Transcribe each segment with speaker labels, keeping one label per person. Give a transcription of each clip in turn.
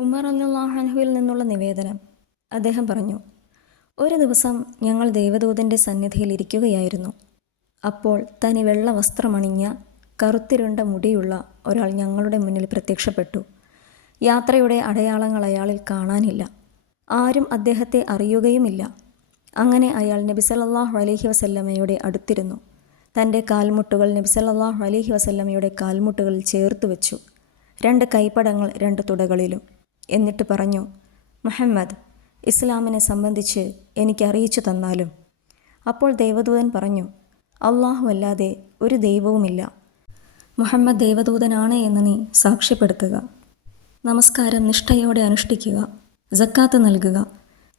Speaker 1: ഉമർ അല്ലാഹൻഹുവിൽ നിന്നുള്ള നിവേദനം. അദ്ദേഹം പറഞ്ഞു ഒരു ദിവസം ഞങ്ങൾ ദൈവദൂതന്റെ സന്നിധിയിൽ ഇരിക്കുകയായിരുന്നു. അപ്പോൾ തനി വെള്ള വസ്ത്രമണിഞ്ഞ കറുത്തിരുണ്ട മുടിയുള്ള ഒരാൾ ഞങ്ങളുടെ മുന്നിൽ പ്രത്യക്ഷപ്പെട്ടു. യാത്രയുടെ അടയാളങ്ങൾ അയാളിൽ കാണാനില്ല. ആരും അദ്ദേഹത്തെ അറിയുകയുമില്ല. അങ്ങനെ അയാൾ നബി അലഹി വസല്ലമ്മയുടെ അടുത്തിരുന്നു. തന്റെ കാൽമുട്ടുകൾ നബി അലഹി വസല്ലമ്മയുടെ കാൽമുട്ടുകളിൽ ചേർത്ത് വെച്ചു. രണ്ട് കൈപ്പടങ്ങൾ രണ്ട് തുടകളിലും. എന്നിട്ട് പറഞ്ഞു മുഹമ്മദ് ഇസ്ലാമിനെ സംബന്ധിച്ച് എനിക്ക് അറിയിച്ചു തന്നാലും. അപ്പോൾ ദേവദൂതൻ പറഞ്ഞു അള്ളാഹു അല്ലാതെ ഒരു ദൈവവുമില്ല. മുഹമ്മദ് ദേവദൂതനാണ് എന്ന് നീ സാക്ഷ്യപ്പെടുത്തുക. നമസ്കാരം നിഷ്ഠയോടെ അനുഷ്ഠിക്കുക. ജക്കാത്ത് നൽകുക.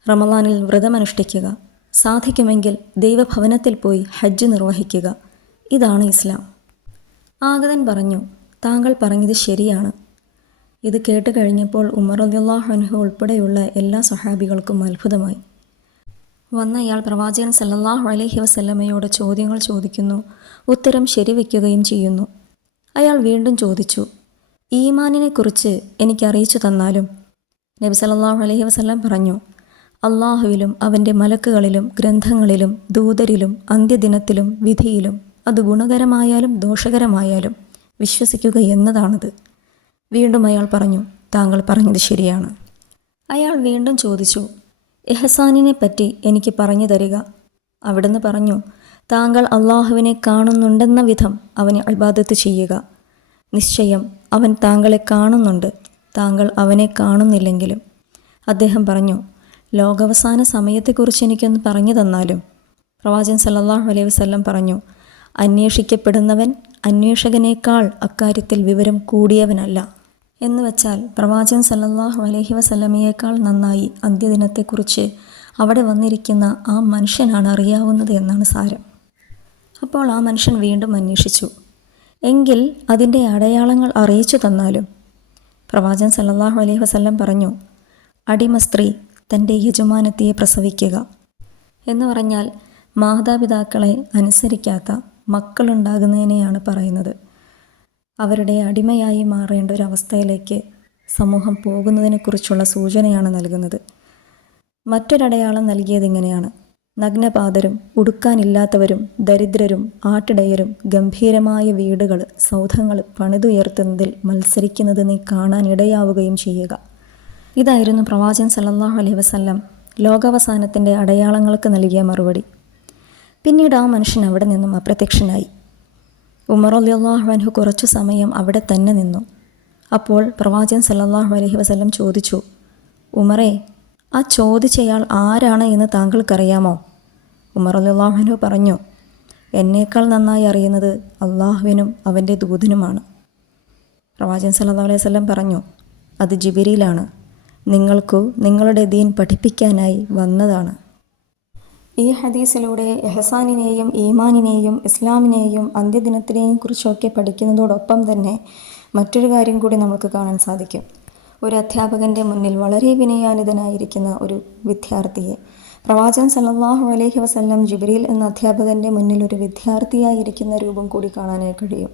Speaker 1: റമലാനിൽ വ്രതമനുഷ്ഠിക്കുക. സാധിക്കുമെങ്കിൽ ദൈവഭവനത്തിൽ പോയി ഹജ്ജ് നിർവഹിക്കുക. ഇതാണ് ഇസ്ലാം. ആഗതൻ പറഞ്ഞു താങ്കൾ പറഞ്ഞത് ശരിയാണ്. ഇത് കേട്ട് കഴിഞ്ഞപ്പോൾ ഉമർ അള്ളാഹുൻഹു ഉൾപ്പെടെയുള്ള എല്ലാ സഹാബികൾക്കും അത്ഭുതമായി. വന്നയാൾ പ്രവാചകൻ സല്ലല്ലാഹു അലഹി വസല്ലമയോട് ചോദ്യങ്ങൾ ചോദിക്കുന്നു ഉത്തരം ശരിവെക്കുകയും ചെയ്യുന്നു. അയാൾ വീണ്ടും ചോദിച്ചു ഈമാനിനെക്കുറിച്ച് എനിക്ക് അറിയിച്ചു തന്നാലും? നബി സല്ലല്ലാഹു അലഹി വസല്ലം പറഞ്ഞു അള്ളാഹുവിലും അവന്റെ മലക്കുകളിലും ഗ്രന്ഥങ്ങളിലും ദൂതരിലും അന്ത്യദിനത്തിലും വിധിയിലും അത് ഗുണകരമായാലും ദോഷകരമായാലും വിശ്വസിക്കുക എന്നതാണത്. വീണ്ടും അയാൾ പറഞ്ഞു താങ്കൾ പറഞ്ഞത് ശരിയാണ്. അയാൾ വീണ്ടും ചോദിച്ചു എഹസാനിനെ പറ്റി എനിക്ക് പറഞ്ഞു തരിക. അവിടുന്ന് പറഞ്ഞു താങ്കൾ അള്ളാഹുവിനെ കാണുന്നുണ്ടെന്ന വിധം അവനെ അൽബാദത്ത് ചെയ്യുക. നിശ്ചയം അവൻ താങ്കളെ കാണുന്നുണ്ട് താങ്കൾ അവനെ കാണുന്നില്ലെങ്കിലും. അദ്ദേഹം പറഞ്ഞു ലോകാവസാന സമയത്തെക്കുറിച്ച് എനിക്കൊന്ന് പറഞ്ഞു തന്നാലും. പ്രവാചകൻ സല്ലാഹു അലൈഹി വസല്ലം പറഞ്ഞു അന്വേഷിക്കപ്പെടുന്നവൻ അന്വേഷകനേക്കാൾ അക്കാര്യത്തിൽ വിവരം കൂടിയവനല്ല. എന്ന് വെച്ചാൽ പ്രവാചകൻ സല്ലല്ലാഹു അലഹി വസല്ലമയേക്കാൾ നന്നായി അന്ത്യദിനത്തെക്കുറിച്ച് അവിടെ വന്നിരിക്കുന്ന ആ മനുഷ്യനാണ് അറിയാവുന്നത് എന്നാണ് സാരം. അപ്പോൾ ആ മനുഷ്യൻ വീണ്ടും അന്വേഷിച്ചു. എങ്കിൽ അതിന്റെ അടയാളങ്ങൾ അറിയിച്ചു തന്നാലും പ്രവാചകൻ സല്ലല്ലാഹു അലൈഹി വസല്ലം പറഞ്ഞു അടിമ സ്ത്രീ തന്റെ യജമാനത്തിയെ പ്രസവിക്കുക. എന്ന് പറഞ്ഞാൽ മാതാപിതാക്കളെ അനുസരിക്കാത്ത മക്കളുണ്ടാകുന്നതിനെയാണ് പറയുന്നത്. അവരുടെ അടിമയായി മാറേണ്ട ഒരു അവസ്ഥയിലേക്ക് സമൂഹം പോകുന്നതിനെക്കുറിച്ചുള്ള സൂചനയാണ് നൽകുന്നത്. മറ്റൊരടയാളം നൽകിയത് ഇങ്ങനെയാണ്. നഗ്നപാതരും ഉടുക്കാനില്ലാത്തവരും ദരിദ്രരും ആട്ടിടയരും ഗംഭീരമായ വീടുകൾ സൗധങ്ങൾ പണിതുയർത്തുന്നതിൽ മത്സരിക്കുന്നത് നീ കാണാൻ ഇടയാവുകയും ചെയ്യുക. ഇതായിരുന്നു പ്രവാചൻ സല്ലാഹു അലൈഹി വസല്ലം ലോകാവസാനത്തിന്റെ അടയാളങ്ങൾക്ക് നൽകിയ മറുപടി. പിന്നീട് ആ മനുഷ്യൻ അവിടെ നിന്നും അപ്രത്യക്ഷനായി. ഉമർ അലിയല്ലാഹു അൻഹു കുറച്ചു സമയം അവിടെ തന്നെ നിന്നു. അപ്പോൾ പ്രവാചകൻ സല്ലാഹു അലഹി വസല്ലം ചോദിച്ചു ഉമറേ ആ ചോദിച്ചയാൾ ആരാണ് എന്ന് താങ്കൾക്കറിയാമോ? ഉമർ അൻഹു പറഞ്ഞു എന്നേക്കാൾ നന്നായി അറിയുന്നത് അള്ളാഹുവിനും അവന്റെ ദൂതനുമാണ്. പ്രവാചകൻ സല്ലാ അലൈഹി വസല്ലം പറഞ്ഞു അത് ജിബിരിയിലാണ്. നിങ്ങൾക്കു നിങ്ങളുടെ ദീൻ പഠിപ്പിക്കാനായി വന്നതാണ്. ഈ ഹദീസിലൂടെ എഹസാനിനെയും ഈമാനിനെയും ഇസ്ലാമിനെയും അന്ത്യദിനത്തിനെയും കുറിച്ചൊക്കെ പഠിക്കുന്നതോടൊപ്പം തന്നെ മറ്റൊരു കാര്യം കൂടി നമുക്ക് കാണാൻ സാധിക്കും. ഒരു അധ്യാപകന്റെ മുന്നിൽ വളരെ വിനയാനിതനായിരിക്കുന്ന ഒരു വിദ്യാർത്ഥിയെ. പ്രവാചകൻ സല്ലാഹു അലൈഹി വസല്ലം ജിബ്രീൽ എന്ന അധ്യാപകന്റെ മുന്നിൽ ഒരു വിദ്യാർത്ഥിയായിരിക്കുന്ന രൂപം കൂടി കാണാനായി കഴിയും.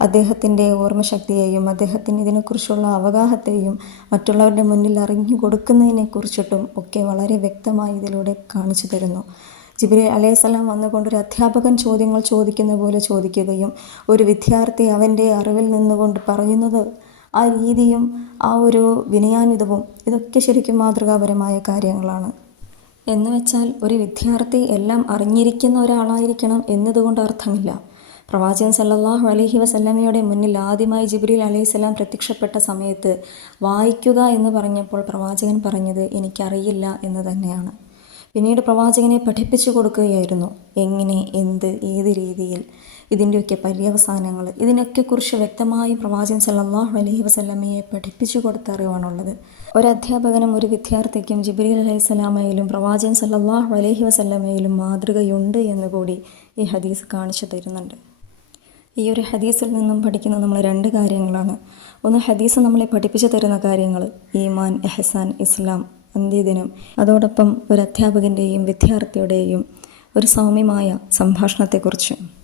Speaker 1: അദ്ദേഹത്തിന്റെ ഓർമ്മശക്തിയെയും അദ്ദേഹത്തിന് ഇതിനെക്കുറിച്ചുള്ള അവഗാഹത്തെയും മറ്റുള്ളവരുടെ മുന്നിൽ അറിഞ്ഞു കൊടുക്കുന്നതിനെക്കുറിച്ചിട്ടും ഒക്കെ വളരെ വ്യക്തമായി ഇതിലൂടെ കാണിച്ചു തരുന്നു. ജിബ്രി അലൈഹിസ്സലാം വന്നുകൊണ്ട് ഒരു അധ്യാപകൻ ചോദ്യങ്ങൾ ചോദിക്കുന്ന പോലെ ചോദിക്കുകയും ഒരു വിദ്യാർത്ഥി അവന്റെ അറിവിൽ നിന്നുകൊണ്ട് പറയുന്നത് ആ രീതിയും ആ ഒരു വിനയാനുതവും ഇതൊക്കെ ശരിക്കും മാതൃകാപരമായ കാര്യങ്ങളാണ്. എന്ന് വെച്ചാൽ ഒരു വിദ്യാർത്ഥി എല്ലാം അറിഞ്ഞിരിക്കുന്ന ഒരാളായിരിക്കണം എന്നതുകൊണ്ട് അർത്ഥമില്ല. പ്രവാചകൻ സല്ലാഹു അലഹി വസല്ലമയുടെ മുന്നിൽ ആദ്യമായി ജിബ്രീൽ അലൈഹിസ്സലാം പ്രത്യക്ഷപ്പെട്ട സമയത്ത് വായിക്കുക എന്ന് പറഞ്ഞപ്പോൾ പ്രവാചകൻ പറഞ്ഞത് എനിക്കറിയില്ല എന്ന് തന്നെയാണ്. പിന്നീട് പ്രവാചകനെ പഠിപ്പിച്ചു കൊടുക്കുകയായിരുന്നു. എങ്ങനെ എന്ത് ഏത് രീതിയിൽ? ഇതിന്റെയൊക്കെ പര്യവസാനങ്ങൾ. ഇതിനൊക്കെ കുറിച്ച് വ്യക്തമായി പ്രവാചകൻ സല്ലാഹു അലഹി വസല്ലമയെ പഠിപ്പിച്ചു കൊടുത്ത അറിവാണുള്ളത് അധ്യാപകനും ഒരു വിദ്യാർത്ഥിക്കും ജിബ്രീൽ അലൈഹി സ്വലാമയിലും പ്രവാചകൻ സല്ലാഹു അലഹി വസല്ലമയിലും മാതൃകയുണ്ട് എന്ന് കൂടി ഈ ഹദീസ് കാണിച്ചു തരുന്നുണ്ട്. ഈ ഒരു ഹദീസിൽ നിന്നും പഠിക്കുന്ന നമ്മൾ രണ്ട് കാര്യങ്ങളാണ്. ഒന്ന് ഹദീസ് നമ്മളെ പഠിപ്പിച്ചു തരുന്ന കാര്യങ്ങൾ ഈമാൻ എഹസാൻ ഇസ്ലാം അന്ത്യദിനം. അതോടൊപ്പം ഒരു അധ്യാപകന്റെയും വിദ്യാർത്ഥിയുടെയും ഒരു സൗമ്യമായ സംഭാഷണത്തെക്കുറിച്ച്.